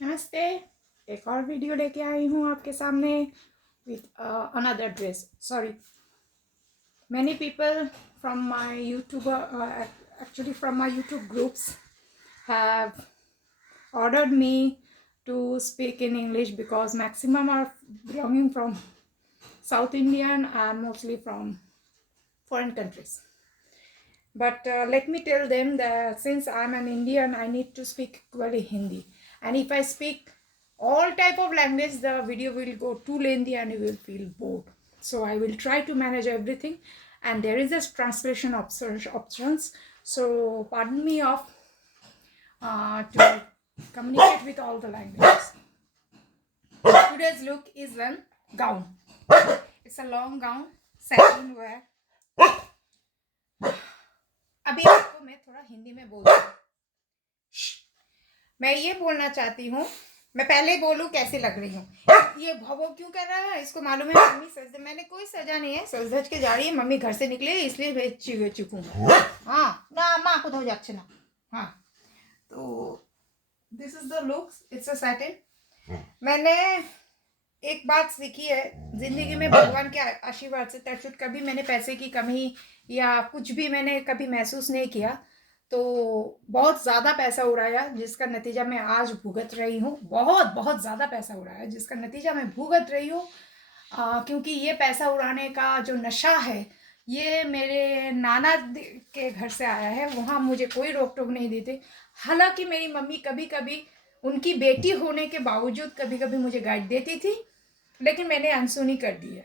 नमस्ते। एक और वीडियो लेके आई हूँ आपके सामने with another dress. Sorry, many people from my actually from my YouTube groups have ordered me to speak in English because maximum are belonging from South Indian and mostly from foreign countries. But let me tell them that since I'm an Indian, I need to speak equally Hindi. And if I speak all type of language, the video will go too lengthy and you will feel bored. So I will try to manage everything. And there is a translation options. So pardon me of to communicate with all the languages. Today's look is a gown. It's a long gown, satin wear. अभी आपको मैं थोड़ा हिंदी में बोल रही हूँ. मैं ये बोलना चाहती हूँ, मैं पहले बोलूँ कैसे लग रही हूँ. ये भवो क्यों कर रहा है, इसको मालूम है मम्मी सज. मैंने कोई सजा नहीं है, सज धज के जा रही है. मम्मी घर से निकले इसलिए भेज चुकूँ. हाँ ना माँ को धो जाच्छे ना. हाँ, तो this is the looks. It's a satin. मैंने एक बात सीखी है जिंदगी में भगवान के आशीर्वाद से, टचवुड कभी मैंने पैसे की कमी या कुछ भी मैंने कभी महसूस नहीं किया. तो बहुत ज़्यादा पैसा उड़ाया जिसका नतीजा मैं आज भुगत रही हूँ. बहुत बहुत ज़्यादा पैसा उड़ाया जिसका नतीजा मैं भुगत रही हूँ. क्योंकि ये पैसा उड़ाने का जो नशा है ये मेरे नाना के घर से आया है. वहाँ मुझे कोई रोक टोक नहीं देते. हालांकि मेरी मम्मी कभी कभी उनकी बेटी होने के बावजूद कभी कभी मुझे गाइड देती थी, लेकिन मैंने अनसुनी कर दी है.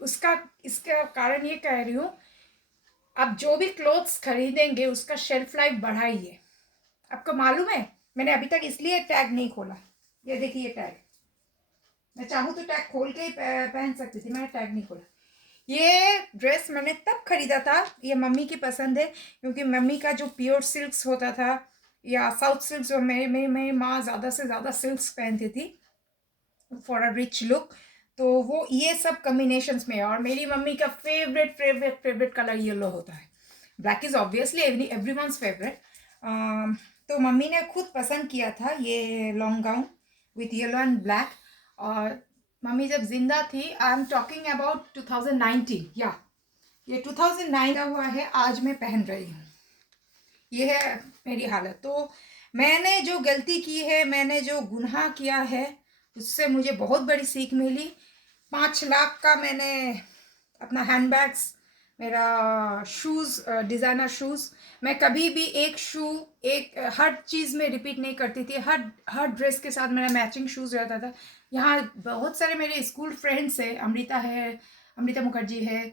इसका कारण ये कह रही हूँ, आप जो भी क्लोथ्स खरीदेंगे उसका शेल्फ लाइफ बढ़ाइए. आपको मालूम है मैंने अभी तक इसलिए टैग नहीं खोला. ये देखिए टैग. मैं चाहूँ तो टैग खोल के ही पहन सकती थी, मैंने टैग नहीं खोला. ये ड्रेस मैंने तब खरीदा था, ये मम्मी की पसंद है क्योंकि मम्मी का जो प्योर सिल्क्स होता था या साउथ सिल्क्स, जो मेरी माँ ज़्यादा से ज़्यादा सिल्क्स पहनती थी फॉर अ रिच लुक. तो वो ये सब कम्बिनेशंस में है. और मेरी मम्मी का फेवरेट कलर येलो होता है. Black is obviously everyone's favourite. तो मम्मी ने खुद पसंद किया था ये long gown with yellow and black. और मम्मी जब जिंदा थी, आई एम टॉकिंग अबाउट 2019. या ये 2009 का हुआ है, आज मैं पहन रही हूँ. ये है मेरी हालत. तो मैंने जो गलती की है, मैंने जो गुनाह किया है, उससे मुझे बहुत बड़ी सीख मिली. 5 लाख का मैंने अपना हैंडबैग्स, मेरा शूज़, डिज़ाइनर शूज़. मैं कभी भी एक शू हर चीज़ में रिपीट नहीं करती थी. हर ड्रेस के साथ मेरा मैचिंग शूज़ रहता था. यहाँ बहुत सारे मेरे स्कूल फ्रेंड्स है, अमृता मुखर्जी है,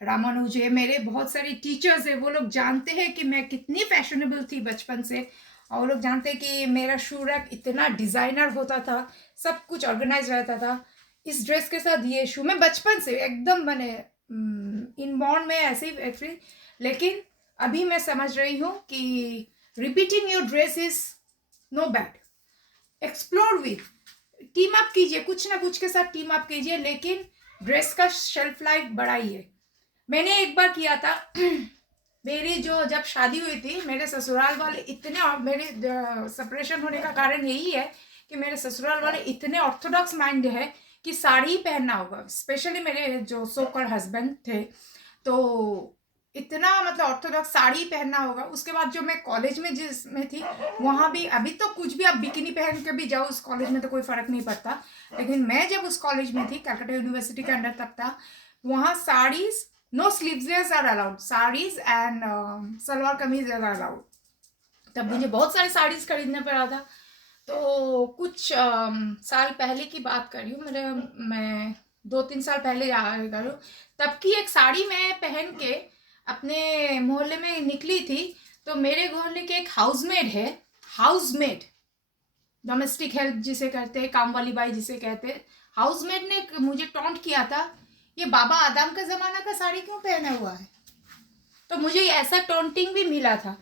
रामानुज है, मेरे बहुत सारे टीचर्स है. वो लोग जानते हैं कि मैं कितनी फैशनेबल थी बचपन से. और वो लोग जानते हैं कि मेरा शू रैक इतना डिज़ाइनर होता था, सब कुछ ऑर्गेनाइज रहता था. इस ड्रेस के साथ ये शू मैं बचपन से एकदम मैंने इनबॉर्न में ऐसे ही. लेकिन अभी मैं समझ रही हूँ कि repeating your dress is no bad. Explore with, team up कीजिए, कुछ ना कुछ के साथ टीम अप कीजिए, लेकिन ड्रेस का शेल्फ लाइफ बढ़ाइए. मैंने एक बार किया था. मेरी जो जब शादी हुई थी, मेरे ससुराल वाले इतने, मेरे सेपरेशन होने का कारण यही है कि मेरे ससुराल वाले इतने ऑर्थोडॉक्स माइंड है कि साड़ी ही पहनना होगा. स्पेशली मेरे जो सो कॉल्ड हस्बैंड थे, तो इतना मतलब ऑर्थोडॉक्स साड़ी पहनना होगा. उसके बाद जो मैं कॉलेज में जिसमें थी, वहाँ भी अभी तो कुछ भी आप बिकिनी पहन के भी जाओ उस कॉलेज में तो कोई फ़र्क नहीं पड़ता. लेकिन मैं जब उस कॉलेज में थी, कलकत्ता यूनिवर्सिटी के अंडर तक था, वहाँ saris, no sleeveless are allowed. Saris and salwar kameez are allowed. तब मुझे बहुत सारी साड़ीज़ खरीदना पड़ा था. तो कुछ साल पहले की बात कर रही हूँ, मैं 2-3 साल पहले कर रही हूँ. तब की एक साड़ी मैं पहन के अपने मोहल्ले में निकली थी. तो मेरे मोहल्ले के एक हाउसमेड, डोमेस्टिक हेल्प जिसे कहते हैं, काम वाली बाई जिसे कहते हैं, हाउसमेड ने मुझे टॉन्ट किया था, ये बाबा आदम का ज़माना का साड़ी क्यों पहना हुआ है. तो मुझे ऐसा टॉन्टिंग भी मिला था.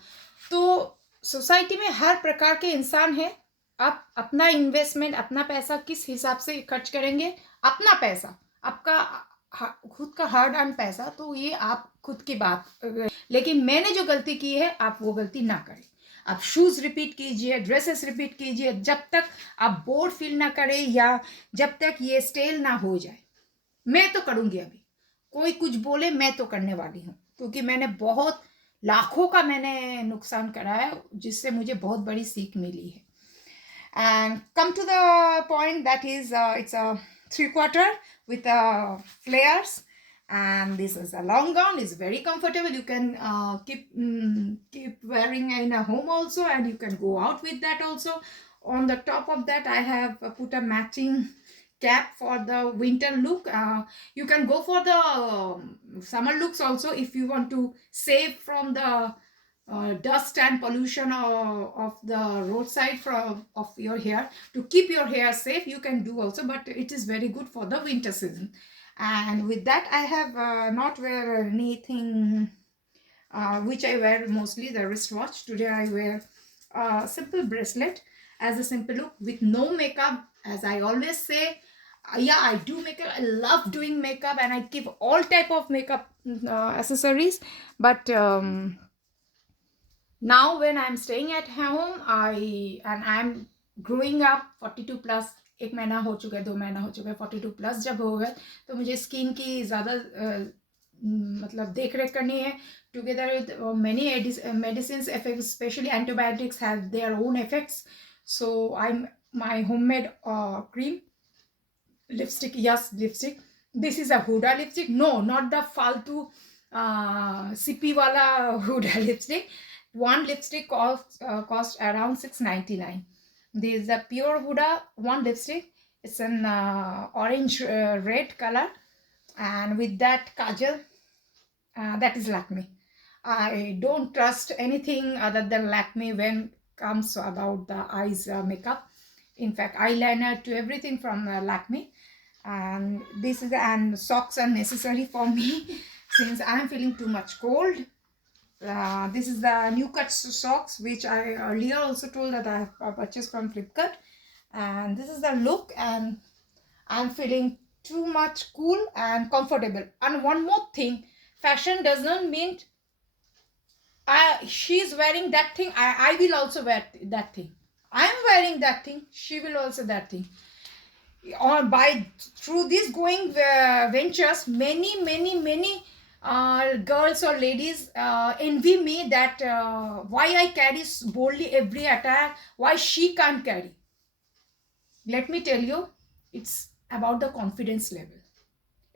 तो सोसाइटी में हर प्रकार के इंसान हैं. आप अपना इन्वेस्टमेंट, अपना पैसा किस हिसाब से खर्च करेंगे, अपना पैसा, आपका खुद का हार्ड अर्न पैसा, तो ये आप खुद की बात. लेकिन मैंने जो गलती की है, आप वो गलती ना करें. आप शूज़ रिपीट कीजिए, ड्रेसेस रिपीट कीजिए, जब तक आप बोर फील ना करें या जब तक ये स्टेल ना हो जाए। मैं तो करूँगी अभी, कोई कुछ बोले मैं तो करने वाली हूँ, क्योंकि मैंने बहुत लाखों का मैंने नुकसान करा है, जिससे मुझे बहुत बड़ी सीख मिली है। And come to the point, that is it's a 3/4 with flares, and this is a long gown. It's very comfortable. You can keep wearing in a home also, and you can go out with that also. On the top of that, I have put a matching cap for the winter look. You can go for the summer looks also if you want to save from the dust and pollution of the roadside of your hair. To keep your hair safe, you can do also, but it is very good for the winter season. And with that, I have not wear anything which I wear mostly, the wristwatch. Today I wear a simple bracelet as a simple look with no makeup. As I always say, yeah, I do makeup. I love doing makeup, and I keep all type of makeup accessories. But now when I'm staying at home, I'm growing up 42 plus. 1 महीना हो चुका है, 2 महीना हो चुका है, 42 plus जब हो गए तो मुझे स्किन की ज़्यादा मतलब देख रेख करनी है. Together with many medicine effects, specially antibiotics have their own effects. So I my homemade cream lipstick. Yes, lipstick. This is a Huda lipstick. No, not the faltu sippy wala Huda lipstick. One lipstick cost around 6.99. This is the pure Huda one lipstick. It's an orange red color, and with that kajal, that is Lakme. I don't trust anything other than Lakme when comes about the eyes makeup. In fact, eyeliner to everything from Lakme. And this is, and socks are necessary for me since I am feeling too much cold. This is the new cut socks, which I earlier also told that I have purchased from Flipkart. And this is the look, and I'm feeling too much cool and comfortable. And one more thing, fashion does not mean she's wearing that thing, I will also wear that thing. I'm wearing that thing, she will also that thing. Or by through these going ventures, many girls or ladies envy me that why I carry boldly every attire, why she can't carry. Let me tell you, it's about the confidence level.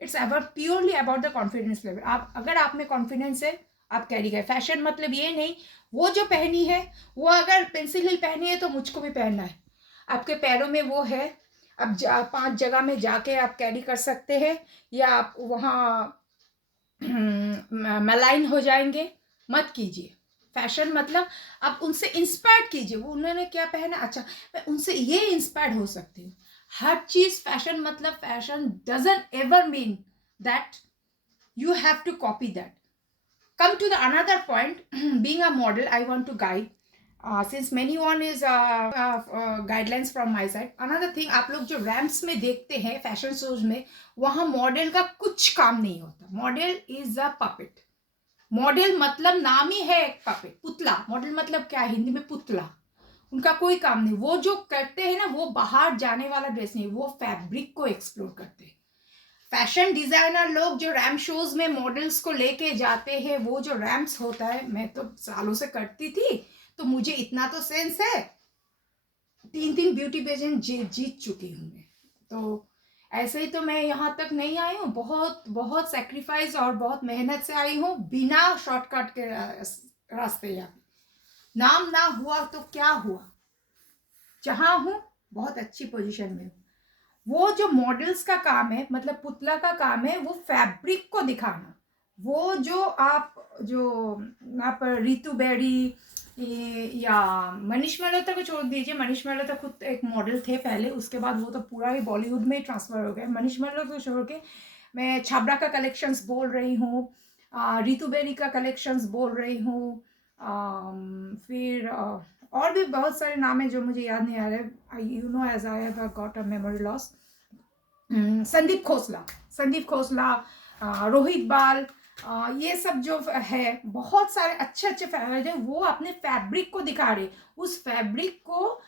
It's about purely about the confidence level. आप अगर आप में confidence है, आप carry करें. Fashion मतलब ये नहीं वो जो पहनी है, वो अगर पेंसिल हिल पहनी है तो मुझको भी पहनना है. आपके पैरों में वो है, आप 5 जगह में जाके आप कैरी कर सकते हैं, या आप वहाँ मलाइन हो जाएंगे. मत कीजिए. फैशन मतलब आप उनसे इंस्पायर कीजिए. वो उन्होंने क्या पहना, अच्छा मैं उनसे ये इंस्पायर्ड हो सकती हूँ. हर चीज फैशन मतलब fashion doesn't ever mean that you have to copy that. Come to the another point. Being a model, I want to guide. Since many one is guidelines from my side. Another thing, आप लोग जो ramps में देखते हैं fashion shows में, वहाँ model का कुछ काम नहीं होता. Model is a puppet. Model मतलब नाम ही है एक पपेट, पुतला. मॉडल मतलब क्या है हिंदी में, पुतला. उनका कोई काम नहीं. वो जो करते हैं ना, वो बाहर जाने वाला ड्रेस नहीं, वो फैब्रिक को एक्सप्लोर करते हैं. फैशन डिजाइनर लोग जो रैम्प शोज में मॉडल्स को लेके जाते हैं, वो जो रैम्प्स होता है, मैं तो सालों से करती थी, तो मुझे इतना तो सेंस है. 3 ब्यूटी पेजेंट जीत चुकी हूँ मैं. तो ऐसे ही तो मैं यहाँ तक नहीं आई हूँ. बहुत सेक्रीफाइस और बहुत मेहनत से आई हूँ, बिना शॉर्टकट के रास्ते. या नाम ना हुआ तो क्या हुआ, जहाँ हूँ बहुत अच्छी पोजीशन में हूँ. वो जो मॉडल्स का काम है, मतलब पुतला का काम है, वो फैब्रिक को दिखाना. वो जो आप रितु बेड़ी या मनीष मल्होत्रा को छोड़ दीजिए. मनीष मल्होत्रा खुद एक मॉडल थे पहले, उसके बाद वो तो पूरा ही बॉलीवुड में ट्रांसफर हो गए. मनीष मल्होत्रा को छोड़ के मैं छाबड़ा का कलेक्शंस बोल रही हूँ, रितु बेड़ी का कलेक्शंस बोल रही हूँ, फिर और भी बहुत सारे नाम है जो मुझे याद नहीं आ रहे. You know as I have got a memory loss. Sandeep Khosla, Rohit Bal, ये सब जो है बहुत सारे अच्छे अच्छे फैब्रिक है, वो अपने फैब्रिक को दिखा रहे, उस फैब्रिक को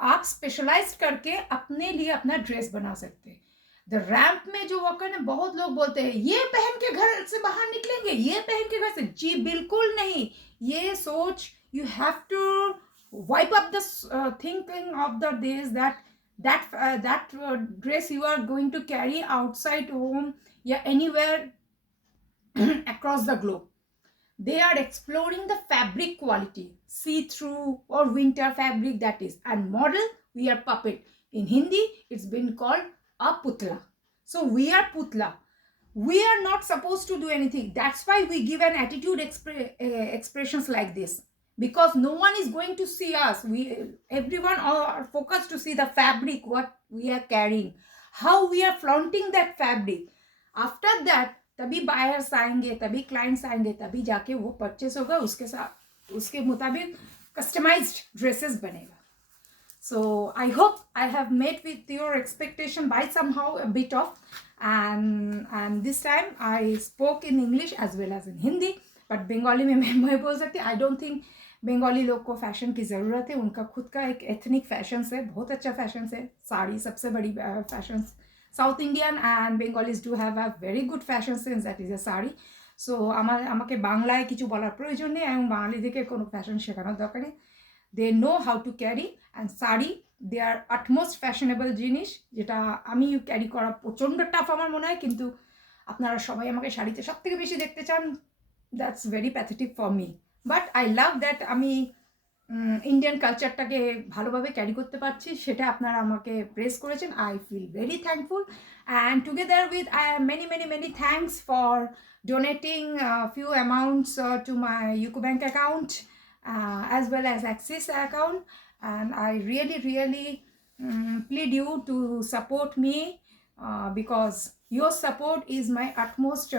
आप स्पेशलाइज करके अपने लिए अपना ड्रेस बना सकते हैं। द रैम्प में जो वॉकर है, बहुत लोग बोलते हैं ये पहन के घर से बाहर निकलेंगे, ये पहन के घर से, जी बिल्कुल नहीं। ये सोच, you have to wipe up the thinking of the days that dress you are going to carry outside home, yeah, anywhere across the globe. They are exploring the fabric quality, see-through or winter fabric, that is. And model, we are puppet. In Hindi, it's been called a putla. So we are putla. We are not supposed to do anything. That's why we give an attitude expressions like this. Because no one is going to see us. Everyone are focused to see the fabric, what we are carrying, how we are flaunting that fabric. After that, तभी buyers आएंगे, तभी clients आएंगे, तभी जाके वो purchase होगा, उसके साथ उसके मुताबिक कस्टमाइज्ड ड्रेसेस बनेगा. So I hope I have met with your expectation by somehow a bit of, and this time I spoke in English as well as in Hindi, but Bengali में मैं बोल सकती. I don't think बंगाली लोग को fashion की ज़रूरत है, उनका खुद का एक एथनिक फैशन है, बहुत अच्छा फैशन है. साड़ी सबसे बड़ी fashion. South Indian and Bengalis do have a very good fashion sense, that is a sari. So আমাকে বাংলায় কিছু বলার প্রয়োজন নেই এবং বাঙালিদেরকে কোনো ফ্যাশন শেখানোর দরকার নেই. They know how to carry, and sari they are utmost fashionable জিনিস, যেটা আমি ক্যারি করা প্রচণ্ড টাফ আমার মনে হয়, কিন্তু আপনারা সবাই আমাকে শাড়িতে সব থেকে বেশি দেখতে চান. That's very pathetic for me, but I love that আমি ইন্ডিয়ান কালচারটাকে ভালোভাবে ক্যারি করতে পারছি, সেটা আপনারা আমাকে প্রেস করেছেন. I feel very thankful, and together with many thanks for donating few amounts to my UCO Bank account as well as Axis account, and I really plead you to support me because your support is my utmost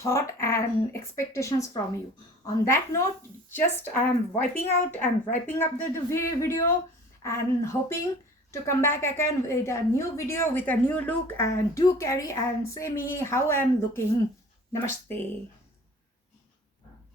thought and expectations from you. On that note, just I am wiping out and wrapping up the video and hoping to come back again with a new video with a new look, and do carry and say me how I am looking. Namaste.